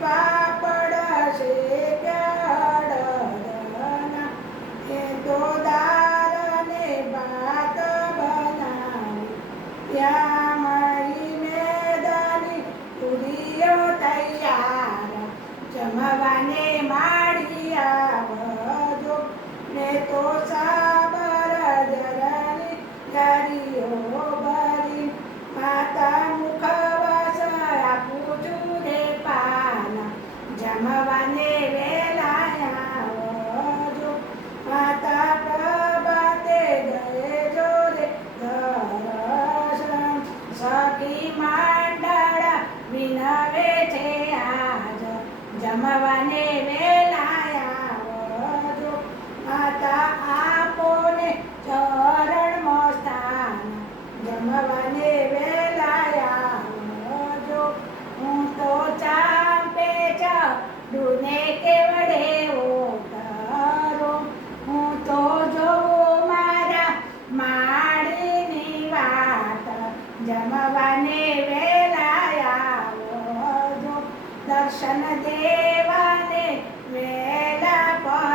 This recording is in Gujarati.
પાપડ શેક્યા અડદના, એ તો દાળ ને ભાત બનાવી, ત્યાં મળી મેદાની પૂરીઓ તૈયાર, જમવાને માડી આવજો, ને તો સાબર જરની ગાડીઓ ભરી, માતા મુખવાસ આપું છું રે પાના, જમવાને વેલા આવજો, માતા પ્રભાતે જજો રે દર્શન, સખી મંડળ વિનવે છે આજ, જમવાને વેલા આવજો, માતા આપોને ચરણમાં સ્થાન, જમવાને વેલા આવજો, હું તો ચાંપે ચડુને કેવડે ઓતરો, હું તો જોઉં મારા માળીની વાટ, જમવાને વેલા આવજો, દર્શન દે